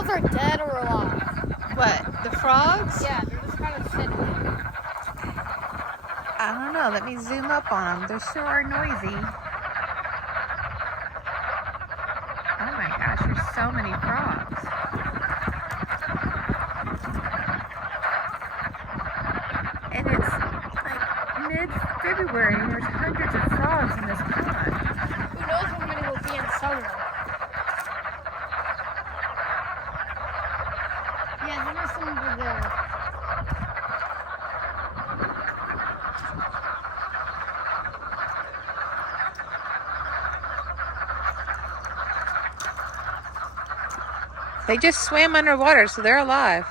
those are dead or alive? What, the frogs? Yeah, they're just kind of sitting there. I don't know. Let me zoom up on them. They sure are noisy. Oh my gosh, there's so many frogs. And it's like mid-February and there's hundreds of frogs in this pond. Who knows how many will be in summer? Yeah, there are some over there. They just swam underwater, so they're alive.